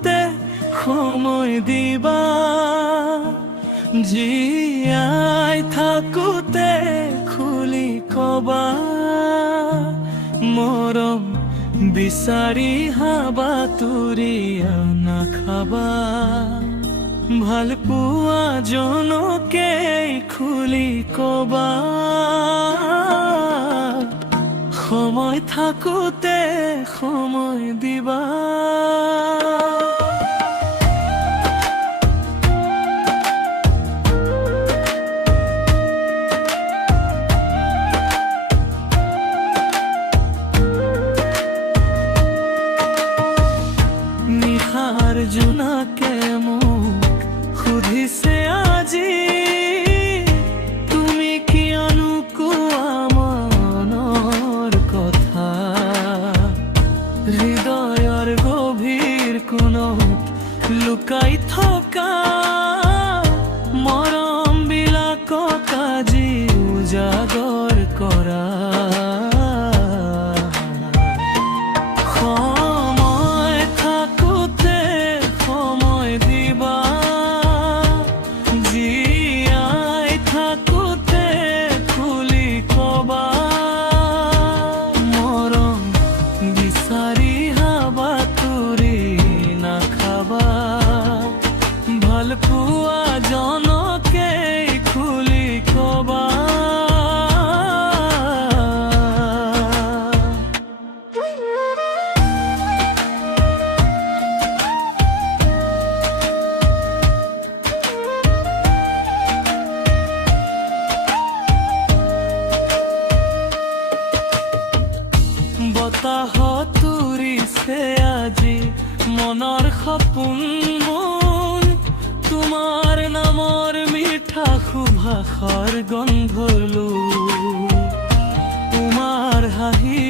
থাকোতে সময় দিবা, জীয়াই থাকোতে খুলি কবা, মৰম বিচাৰি হাবা তুৰিয়া নাখাবা, ভাল পোৱা জনকে খুলি কবা, সময় থাকোতে সময় দিবা। নিশাৰ জোনাকে মোক সুধিছে আজি, তুমি কিয়নো কোৱা মনৰ কথা, হৃদয়ৰ গভীৰ কোণত লুকাই থকা মৰম বিলাকক আজি উজাগৰ কৰা। ভাল পোৱা জনকে খুলি কবা। বতাহ তুৰিছে আজি মনৰ সপোন, তোমাৰ নামৰ মিঠা সুভাষৰ গন্ধ লো, তোমাৰ হাঁহি